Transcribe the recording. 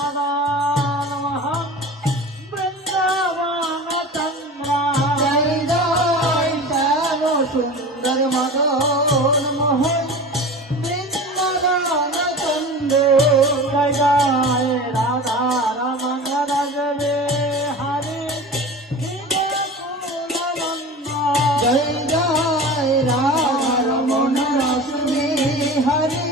রাধা নমঃ বৃন্দাবন চন্দ্র জয় জয় শ্যাম সুন্দর মদন মোহন বৃন্দাবন চন্দ্র জয় জয় রাধা রমণ রাজবে হরে জয় জয় রাধা রমণ রসমে হরে